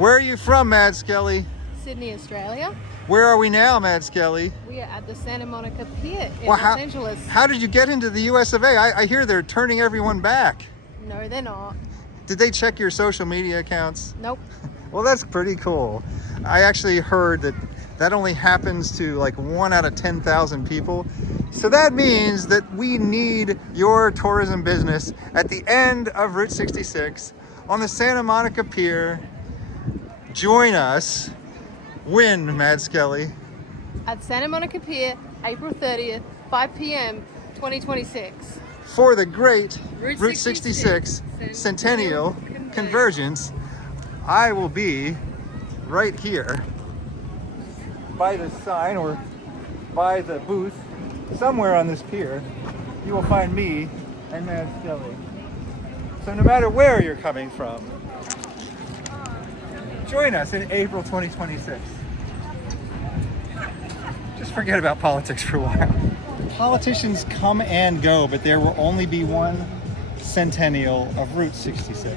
Where are you from, Mad Skelly? Sydney, Australia. Where are we now, Mad Skelly? We are at the Santa Monica Pier in Well, Los Angeles. How did you get into the US of A? I hear they're turning everyone back. No, they're not. Did they check your social media accounts? Nope. Well, that's pretty cool. I actually heard that that only happens to like 1 out of 10,000 people. So that means that we need your tourism business at the end of Route 66 on the Santa Monica Pier. Join us. When, Mad Skelly? At Santa Monica Pier, April 30th, 5 p.m., 2026. For the great Route 66 66 Centennial Convergence. I will be right here by the sign or by the booth somewhere on this pier. You will find me and Mad Skelly. So no matter where you're coming from, join us in April 2026. Just forget about politics for a while. Politicians come and go, but there will only be one centennial of Route 66.